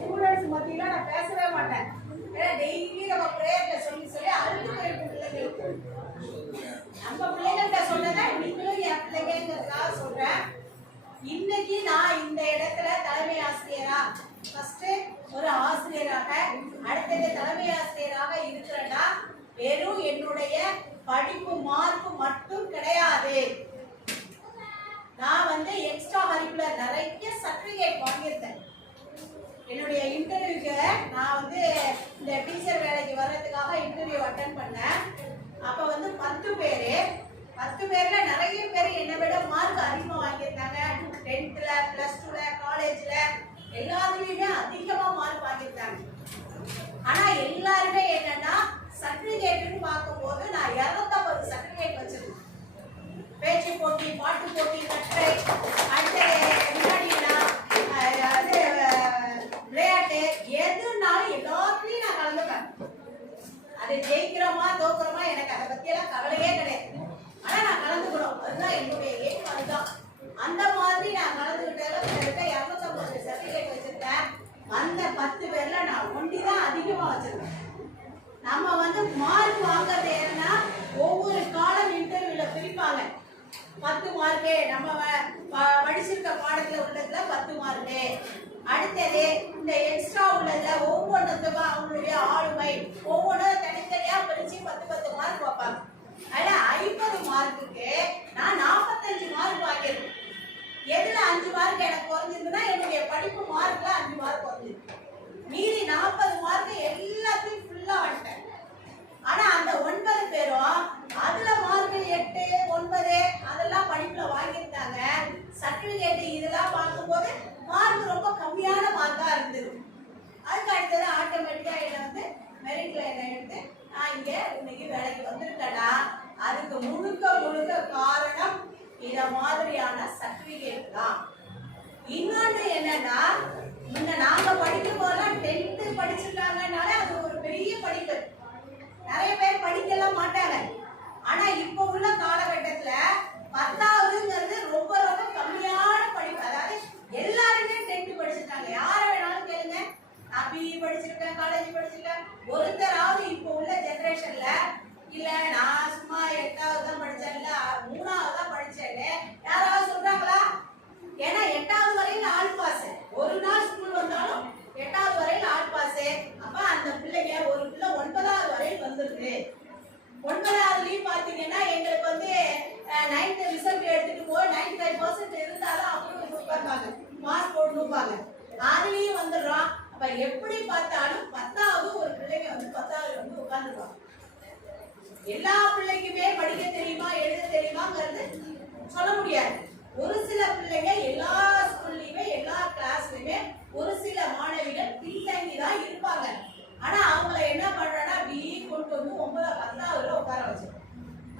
Students மத்தியில நான் பேசவே மாட்டேன். ஏன்னா டெய்லி நம்ம பிரேயர்ல சொல்லி சொல்லி அழுது போயிருக்கும் பிள்ளைங்களுக்கு நம்ம பிள்ளைங்கள்ட்ட சொன்னதை நீங்களும் என் பிள்ளைங்கிறதுக்காக சொல்றேன். இன்னைக்கு நான் இந்த இடத்துல தலைமை ஆசிரியரா? ஃபர்ஸ்ட் ஒரு ஆசிரியராக அடுத்தது தலைமை ஆசிரியராக இருக்கிறேன்னா வெறும் என்னுடைய படிப்பு மார்க் மட்டும் கிடையாது. நான் வந்து எக்ஸ்ட்ரா கரிக்குலர் நிறைய சர்டிஃபிகேட் வாங்கியிருந்தேன். என்னுடைய இன்டர்வியூக்கு நான் வந்து இந்த டீச்சர் வேலைக்கு வர்றதுக்காக இன்டர்வியூ அட்டன் பண்ணேன். அப்போ வந்து பத்து பேர். பத்து பேரில் நிறைய பேர் என்னை விட மார்க் அதிகமாக வாங்கியிருந்தாங்க டென்த்தில் ப்ளஸ் டூவில் காலேஜில் எல்லாத்துலேயுமே அதிகமாக மார்க் வாங்கியிருந்தாங்க ஆனால் எல்லாருமே என்னன்னா சர்டிஃபிகேட்டுன்னு பார்க்கும்போது நான் இரநூத்தம்பது சர்டிஃபிகேட் வச்சிருந்தேன் பேச்சு போட்டி பாட்டு போட்டி கட்டுரை அடுத்து விளையாடினா அது விளையாட்டு எதுனாலும் எல்லாத்துலையும் நான் கலந்துப்பேன் அது ஜெயிக்கிறோமா தோக்குறோமா எனக்கு அதை பற்றியெல்லாம் கவலையே கிடையாது ஆனால் நான் கலந்துக்கணும் அதுதான் என்னுடைய ஏம் அதுதான் அந்த மாதிரி நான் கலந்துக்கிட்டதில் கிட்டத்தட்ட இரநூத்தம்பது சர்டிஃபிகேட் வச்சுருக்கேன் அந்த பத்து பேரில் நான் ஒண்டி தான் அதிகமாக வச்சுருக்கேன் நம்ம வந்து மார்க் வாங்குறது என்னன்னா ஒவ்வொரு காலம் இன்டர்வியூல பிரிப்பாங்க. பத்து மார்க்கு நம்ம வ- படிச்சிருக்க பாடத்துல உள்ளதுல பத்து மார்க்கு அடுத்தது இந்த எக்ஸ்ட்ரா உள்ளதுல ஒவ்வொன்றுத்துக்கும் அவங்களுடைய ஆளுமை ஒவ்வொன்றும் தனித்தனியா பிரிச்சு பத்து பத்து மார்க் வைப்பாங்க. அதுல ஐம்பது மார்க்குக்கு நான் நாற்பத்தஞ்சு மார்க் வாங்கியிருக்கேன் எதுல அஞ்சு மார்க் எனக்கு குறைஞ்சிருந்ததுன்னா என்னுடைய படிப்பு மார்க்ல அஞ்சு மார்க் குறைஞ்சிருக்கு மீதி நாற்பது மார்க் எல்லாத்தையும் ஃபுல்லா வந்துட்டேன் ஆனா அந்த ஒன்பது பேரும் அதுல மார்க் எட்டு ஒன்பது அதெல்லாம் படிப்புல வாங்கியிருந்தாங்க சர்டிபிகேட் இதெல்லாம் பார்க்கும்போது மார்க் ரொம்ப கம்மியான மார்க்கா இருந்தது அதுக்கு அடுத்தது ஆட்டோமேட்டிக்கா என்னை வந்து என்ன எடுத்து? நான் இங்க இன்னைக்கு வேலைக்கு வந்திருக்கேன்னா அதுக்கு முழுக்க முழுக்க காரணம் இத மாதிரியான சர்டிபிகேட் தான். இன்னொன்று என்னன்னா முன்ன நாங்க படிக்கும் போதெல்லாம் டென்த்து படிச்சிருக்காங்கனாலே அது ஒரு பெரிய படிப்பு நிறைய பேர் படிக்கலாம் மாட்டாங்க ஆனா இப்போ உள்ள காலகட்டத்துல பத்தாவதுங்கிறது ரொம்ப ரொம்ப கம்மியான படிப்பு அதாவது எல்லாருமே டென்த்து படிச்சிருக்காங்க யாரை வேணாலும் கேளுங்க நான் பிஇ படிச்சிருக்கேன் காலேஜ் படிச்சிருக்கேன் ஒருத்தராவது இப்போ உள்ள ஜெனரேஷன்ல இல்ல நான் சும்மா எட்டாவது தான் படிச்சேன் இல்ல மூணாவது தான் படிச்சேன்னு யாராவது சொல்றாங்களா ஏன்னா எட்டாவது வரையில ஆல் பாஸ் ஒரு நாள் ஸ்கூல் வந்தாலும் எட்டாவது வரையில ஆல் பாஸ் அப்ப அந்த பிள்ளைங்க ஒரு பிள்ளை ஒன்பதாவது வரையில் வந்துருக்கு ஒன்பதாவதுலயும் பாத்தீங்கன்னா எங்களுக்கு வந்து நைன்த் ரிசல்ட் எடுத்துட்டு போய் நைன்டி ஃபைவ் பர்சன்ட் இருந்தாலும் அப்புறம் கொடுப்பாங்க மார்க் போட்டுப்பாங்க அதுலயும் வந்துடுறோம். அப்ப எப்படி பார்த்தாலும் பத்தாவது ஒரு பிள்ளைங்க வந்து பத்தாவது வந்து உட்காந்துருவாங்க எல்லா பிள்ளைக்குமே படிக்க தெரியுமா எழுத தெரியுமாங்கிறது சொல்ல முடியாது ஒரு சில பிள்ளைங்க எல்லா ஸ்கூல்லையுமே எல்லா கிளாஸ்லயுமே ஒரு சில மாணவிகள் பின்தங்கி தான் இருப்பாங்க ஆனா அவங்கள என்ன பண்றோம்னா பி கொண்டு வந்து ஒன்பது பத்தாவதுல உட்கார வச்சிருக்கோம்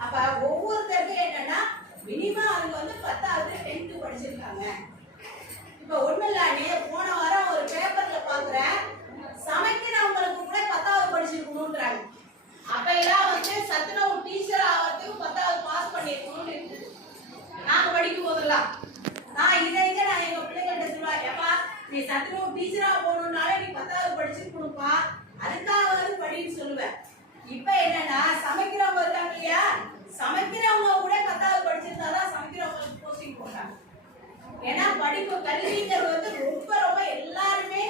அப்ப ஒவ்வொருத்தருக்கும் என்னன்னா மினிமம் அவங்க வந்து பத்தாவது டென்த்து படிச்சிருக்காங்க. இப்போ ஒன்றும் இல்லாடி நீ போன வாரம் ஒரு பேப்பரில் பார்க்குறேன் சமைக்கிறவங்களுக்கு கூட பத்தாவது படிச்சிருக்கணுன்றாங்க அப்ப வந்து சத்துணவு டீச்சர் ஆகிறதுக்கு பத்தாவது பாஸ் பண்ணியிருக்கணும்னு இருக்குது. நாங்கள் படிக்கும் போதெல்லாம். நான் இதை இதை நான் எங்கள் பிள்ளைங்கள்ட்ட சொல்லுவேன் ஏப்பா நீ சத்துணவு டீச்சராக போகணுன்னாலே நீ பத்தாவது படிச்சிருக்கணும்ப்பா. வந்து படின்னு சொல்லுவேன். இப்போ என்னன்னா சமைக்கிறவங்க இருக்காங்க இல்லையா? சமைக்கிறவங்க கூட பத்தாவது படிச்சிருந்தாதான் சமைக்கிறவங்களுக்கு போஸ்டிங் போட்டாங்க. ஏன்னா படிப்பு கல்விங்கிறது வந்து ரொம்ப ரொம்ப எல்லாருமே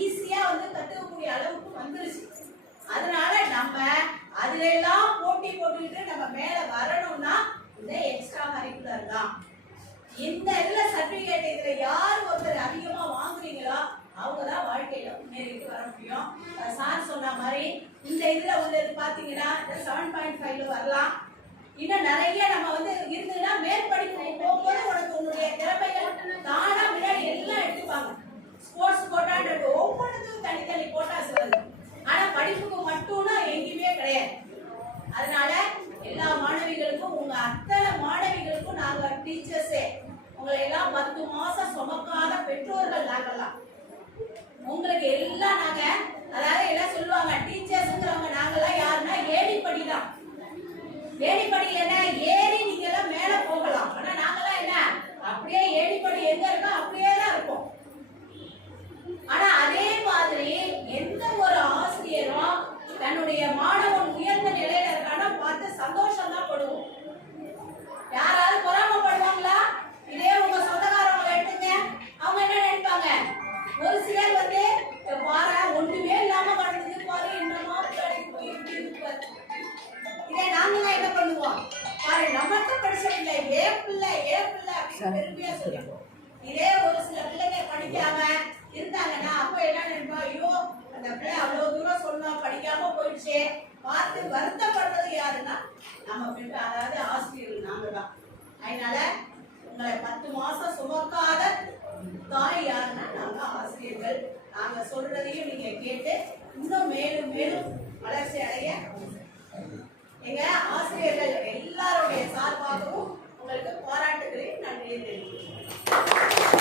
ஈஸியா வந்து கத்துக்கக்கூடிய அளவுக்கு வந்துருச்சு. அதனால நம்ம அதுல எல்லாம் போட்டி போட்டுக்கிட்டு நம்ம மேல வரணும்னா இந்த எக்ஸ்ட்ரா கரிக்குலர் தான். இந்த இதுல சர்டிபிகேட் இதுல யார் ஒருத்தர் அதிகமா வாங்குறீங்களோ அவங்க தான் வாழ்க்கையில முன்னேறிட்டு வர முடியும். சார் சொன்ன மாதிரி இந்த இதுல உள்ளது பாத்தீங்கன்னா செவன் பாயிண்ட் ஃபைவ்ல வரலாம். இன்னும் நிறைய நம்ம வந்து இருந்ததுன்னா மேற்படிப்பு போகும்போது உனக்கு உன்னுடைய திறமைகள் தானா முன்னாடி எல்லாம் எடுத்துப்பாங்க. ஸ்போர்ட்ஸ் கோட்டான்றது ஒவ்வொன்றுத்துக்கும் தனித்தனி கோட்டா சிலது ஆனா படிப்புக்கு மட்டும்னா எங்கேயுமே கிடையாது. அதனால எல்லா மாணவிகளுக்கும் உங்க அத்தனை மாணவிகளுக்கும் நாங்க டீச்சர்ஸே உங்களை எல்லாம் பத்து மாசம் சுமக்காத பெற்றோர்கள் நாங்கெல்லாம் உங்களுக்கு எல்லாம் நாங்க அதாவது எல்லாம் சொல்லுவாங்க பெருமையா சொல்லிப்போம் இதே ஒரு சில பிள்ளைங்க படிக்காம இருந்தாங்கன்னா அப்ப என்ன நினைப்போம் ஐயோ அந்த பிள்ளை அவ்வளவு தூரம் சொன்னோம் படிக்காம போயிடுச்சே. பார்த்து வருத்தப்படுறது யாருன்னா? நம்ம பெற்ற அதாவது ஆசிரியர்கள் நாங்க தான் அதனால உங்களை பத்து மாசம் சுமக்காத தாய் யாருன்னா நாங்க ஆசிரியர்கள். நாங்க சொல்றதையும் நீங்க கேட்டு இன்னும் மேலும் மேலும் வளர்ச்சி அடைய. எங்க ஆசிரியர்கள் எல்லாருடைய சார்பாகவும் உங்களுக்கு பாராட்டுகளை நான் தெரிவிக்கிறேன்